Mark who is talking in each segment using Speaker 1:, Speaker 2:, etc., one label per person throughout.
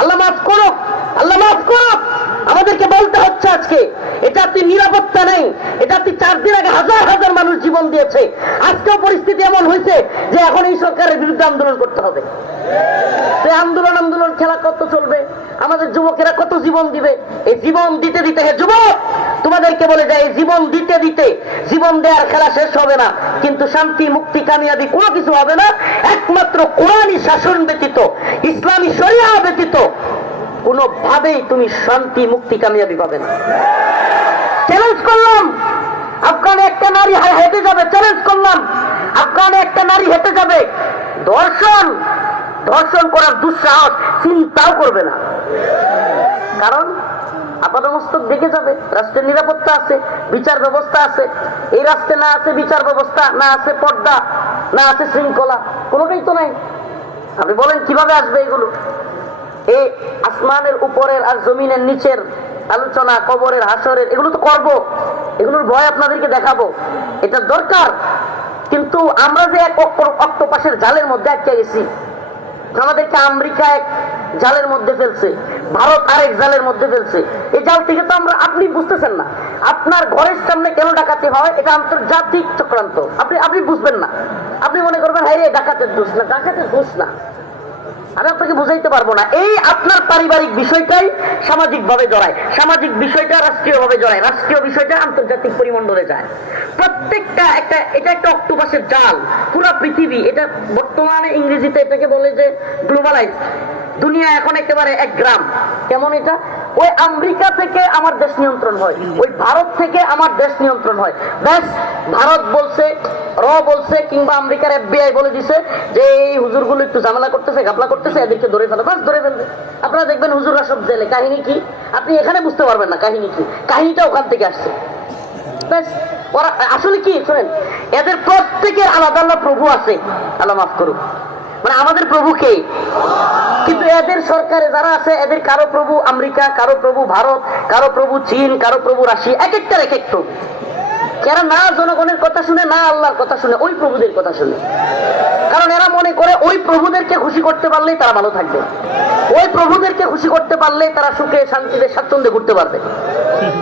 Speaker 1: আল্লাহ মাফ করুক, আল্লাহ মাফ করুক। আমাদেরকে বলতে হচ্ছে আজকে এটা তুই নিরাপত্তা নেই এটা তুই চার দিন আগে হাজার হাজার মানুষ জীবন দিয়েছে। আজকেও পরিস্থিতি এমন হয়েছে যে এখন এই সরকারের বিরুদ্ধে আন্দোলন করতে হবে। আন্দোলন আন্দোলন খেলা কত চলবে? আমাদের যুবকেরা কত জীবন দিবে? এই জীবন দিতে দিতে, হে যুবক, তোমাদেরকে বলে যায়, এই জীবন দিতে দিতে জীবন দেওয়ার খেলা শেষ হবে না। কিন্তু শান্তি, মুক্তি, কামিয়াবি কোনো কিছু হবে না। একমাত্র কোরআনই শাসন ব্যতীত ইসলামী শরিয়া ব্যতীত, কোনোভাবেই তুমি শান্তি, মুক্তি, কামিয়াবি পাবে না। চ্যালেঞ্জ করলাম। আফগানে একটা নারী হেঁটে যাবে চ্যালেঞ্জ করলাম। আফগানে একটা নারী হেঁটে যাবে। ধর্ষণ ধর্ষণ করার দুঃসাহস চিন্তাও করবে না। কারণ আপাতমস্তক দেখে যাবে, রাষ্ট্রের নিরাপত্তা আছে, বিচার ব্যবস্থা আছে। এই রাষ্ট্রে না আছে বিচার ব্যবস্থা, না আছে পর্দা, না আছে শৃঙ্খলা, কোনোটাই তো নাই। আপনি বলেন, কীভাবে আসবে এগুলো? এই আসমানের উপরের আর জমিনের নিচের আলোচনা, কবরের, হাসরের, এগুলো তো করব। এগুলোর ভয় আপনাদেরকে দেখাবো। এটা দরকার। কিন্তু আমরা যে এক অক্ট- অক্টোপাসের জালের মধ্যে আটকে গেছি আমাদেরকে আমেরিকা এক জালের মধ্যে ফেলছে, ভারত আরেক জালের মধ্যে ফেলছে। এই জাল থেকে তো আমরা আপনি বুঝতেছেন না। আপনার ঘরের সামনে কেন ডাকাতি হয়? এটা আন্তর্জাতিক চক্রান্ত। আপনি আপনি বুঝবেন না। আপনি মনে করবেন হ্যাঁ ডাকাতের দোষ না, ডাকাতের দোষ না। আমি আপনাকে বুঝাইতে পারব না। এই আপনার পারিবারিক বিষয়টাই সামাজিক ভাবে জড়ায়। সামাজিক বিষয়টা রাষ্ট্রীয় ভাবে জড়ায়। রাষ্ট্রীয় বিষয়টা আন্তর্জাতিক পরিমণ্ডলে যায়। প্রত্যেকটা একটা এটা একটা অক্টোপাসের জাল। পুরো পৃথিবী এটা বর্তমানে ইংরেজিতে এটাকে বলে যে গ্লোবালাইজ দুনিয়া এখন একেবারে এক গ্রাম। কেমন এটা? ওই আমেরিকা থেকে আমার দেশ নিয়ন্ত্রণ হয় ওই ভারত থেকে আমার দেশ নিয়ন্ত্রণ হয়। ব্যাস ভারত বলছে র বলছে কিংবা আমেরিকার এফবিআই বলে দিছে যে এই হুজুরগুলো একটু ঝামেলা করতেছে গাপলা করতেছে এদেরকে ধরে ফেলে। বাস ধরে ফেলবে। আপনারা দেখবেন হুজুররা সব জেলে। কাহিনী কি? আপনি এখানে বুঝতে পারবেন না কাহিনী কি। কাহিনীটা ওখান থেকে আসছে। ব্যাস, ওরা আসলে কি শোনেন এদের প্রত্যেকের আলাদা আলাদা প্রভু আছে। আল্লাহ মাফ করুক। মানে আমাদের প্রভু কে? কিন্তু এদের সরকারে যারা আছে এদের কারও প্রভু আমেরিকা, কারও প্রভু ভারত, কারও প্রভু চীন, কারও প্রভু রাশিয়া, এক একটার এক এক প্রভু এরা না, জনগণের কথা শুনে, না আল্লাহর কথা শুনে, ওই প্রভুদের কথা শুনে। কারণ এরা মনে করে ওই প্রভুদেরকে খুশি করতে পারলেই তারা ভালো থাকবে। ওই প্রভুদেরকে খুশি করতে পারলেই তারা সুখে, শান্তিতে, স্বাচ্ছন্দ্যে ঘুরতে পারবে।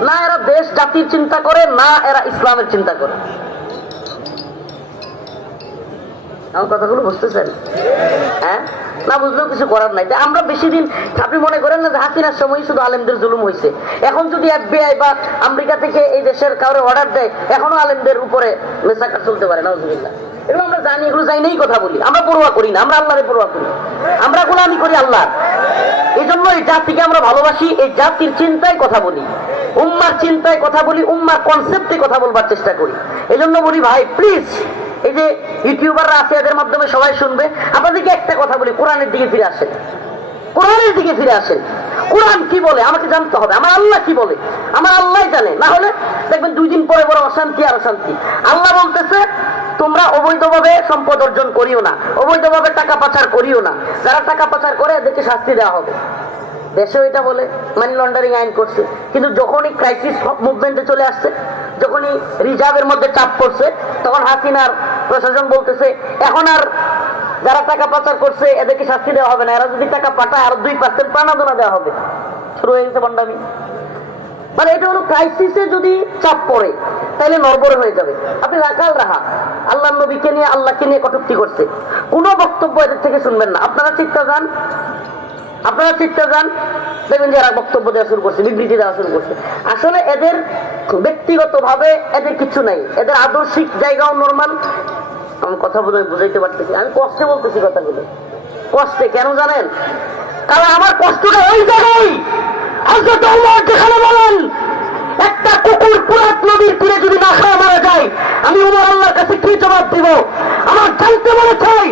Speaker 1: না এরা দেশ, জাতির চিন্তা করে, না এরা ইসলামের চিন্তা করে। আমার কথাগুলো বুঝতেছেন? হ্যাঁ? না বুঝলেও কিছু করার নাই। আমরা বেশি দিন আপনি মনে করেন না যে হাসিনার সময় শুধু আলেমদের জুলুম হয়েছে এখন যদি এফবিআই বা আমেরিকা থেকে এই দেশের কাউরে অর্ডার দেয়, এখনও আলেমদের উপরে মেসাকার চলতে পারে না আমরা জানি, এগুলো কথা বলি। আমরা পড়ুয়া করি না, আমরা আল্লাহরে পড়ুয়া করি। আমরা গোলামি করি আল্লাহ এই জন্য এই জাতিকে আমরা ভালোবাসি, এই জাতির চিন্তায় কথা বলি। উম্মার চিন্তায় কথা বলি, উম্মার কনসেপ্টে কথা বলবার চেষ্টা করি। এই জন্য বলি ভাই প্লিজ এই যে ইউটিউবাররা আছে, এদের মাধ্যমে সবাই শুনবে। আপনাদেরকে একটা কথা বলি, কোরআনের দিকে ফিরে আসেন। কোরআনের দিকে ফিরে আসেন। কোরআন কি বলে? আমাকে জানতে হবে। আমার আল্লাহ কি বলে? আমার আল্লাহ জানে। না হলে দেখবেন দুই দিন পরে পরে অশান্তি আর অশান্তি। আল্লাহ বলতেছে, তোমরা অবৈধভাবে সম্পদ অর্জন করিও না। অবৈধভাবে টাকা পাচার করিও না। যারা টাকা পাচার করে, এদেরকে শাস্তি দেওয়া হবে। দেশেও এটা বলে মানি লন্ডারিং আইন করছে। কিন্তু যখনই ক্রাইসিস মুভমেন্টে চলে আসছে যখনই রিজার্ভের মধ্যে চাপ পড়ছে, তখন হাসিনার প্রশাসন বলতেছে, এখন আর যারা টাকা পাচার করছে, এদেরকে শাস্তি দেওয়া হবে না। এরা যদি টাকা পাঠায়, আর দুই পার্সেন্ট পানাদোনা দেওয়া হবে। শুরু হয়ে গেছে বন্ডামি। মানে এটা হলো ক্রাইসিসে যদি চাপ পড়ে, তাহলে নরবরে হয়ে যাবে। আপনি রাখাল রাহা, আল্লাহ নবীকে নিয়ে, আল্লাহকে নিয়ে কটুক্তি করছে। কোনো বক্তব্য এদের থেকে শুনবেন না। আপনারা চিন্তা যান আপনারা চিন্তা যান, দেখবেন যে এরা বক্তব্য দেওয়া শুরু করছে, বিবৃতি দেওয়া শুরু করছে। আসলে এদের ব্যক্তিগত ভাবে এদের কিছু নাই। এদের আদর্শিক জায়গাও নর্মাল আমি কথা বলে বুঝাইতে পারতেছি। আমি কষ্টে বলতেছি কথাগুলো। কষ্টে, কেন জানেন? কারণ আমার কষ্টটা ওই জায়গায়। বলেন, একটা কুকুর পুরাত নদীর তীরে যদি না খায় মারা যায়, আমি উমর আল্লাহর কাছে কি জবাব দিব? আমার জানতে মনে চাই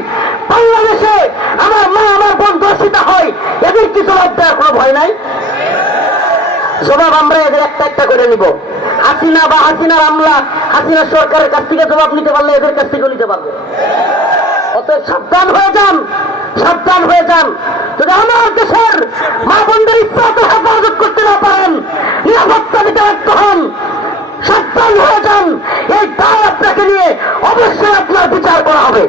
Speaker 1: বাংলাদেশে আমার মা, আমার বোন দর্শিতা হয় এদের কি জবাব দেওয়ার কোনো ভয় নাই? জবাব আমরা এদের একটা একটা করে নিব। হাসিনা বা হাসিনার আমলা, হাসিনা সরকারের কাছ থেকে জবাব নিতে পারলে এদের কাছ থেকেও নিতে পারবে। অতএব সাবধান হয়ে যান, সাবধান হয়ে যান। যদি আমার দেশের মা হেফাজত করতে না পারেন, নিরাপত্তা দিতে ব্যর্থ হন, সাবধান হয়ে যান। এই দায় আপনাকে নিয়ে অবশ্যই আপনার বিচার করা হবে।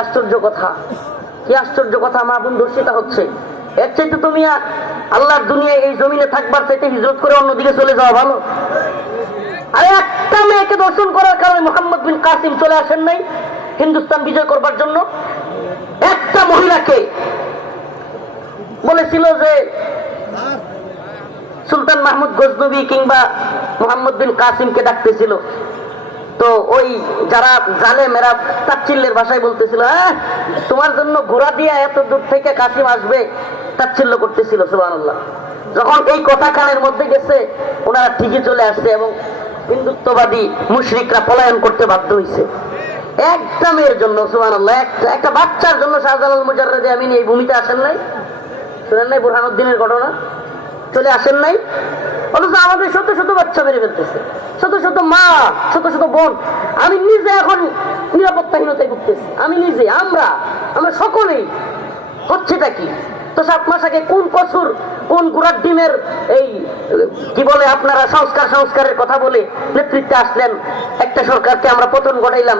Speaker 1: আশ্চর্য কথা। কি আশ্চর্য কথা মা বোন দর্শিতা হচ্ছে। এর চাইতে তুমি আ- আল্লাহর দুনিয়ায় এই জমিনে থাকবার চাইতে হিজরত করে অন্যদিকে চলে যাওয়া ভালো। আরে একটা মেয়েকে দর্শন করার কারণে মোহাম্মদ বিন কাসিম চলে আসেন নাই হিন্দুস্তান বিজয় করবার জন্য। একটা মহিলাকে বলেছিল যে সুলতান মাহমুদ গজনবী কিংবা মোহাম্মদ বিন কাসিমকে ডাকতেছিল। তো ওই যারা জালে মেরা তাচ্ছিল্যের ভাষায় বলতেছিল হ্যাঁ তোমার জন্য ঘোড়া দিয়ে এত দূর থেকে কাশিম আসবে? তাচ্ছিল্য করতেছিল, সুবহানাল্লাহ। যখন এই কথা কানের মধ্যে গেছে, ওনারা ঠিকই চলে আসছে এবং হিন্দুত্ববাদী মুশরিকরা পলায়ন করতে বাধ্য হয়েছে একটা মেয়ের জন্য, সুবহানাল্লাহ, একটা একটা বাচ্চার জন্য শাহজালাল মুজাররদে আমিন এই ভূমিতে আসেন নাই? শুনেন নাই বুরহানুদ্দিনের ঘটনা? চলে আসেন নাই? অথচ আমাদের শত শত বাচ্চা মেরে ফেলতেছে। শত শত মা, শত শত বোন। আমি নিজে এখন নিরাপত্তাহীনতায় ভুগতেছি। আমি নিজে, আমরা আমরা সকলেই। হচ্ছেটা কি? তো সাত মাস আগে কোন কসুর, কোন গুড়ার ডিমের এই, কি বলে আপনারা সংস্কার, সংস্কারের কথা বলে নেতৃত্বে আসলেন। একটা সরকারকে আমরা পতন ঘটাইলাম।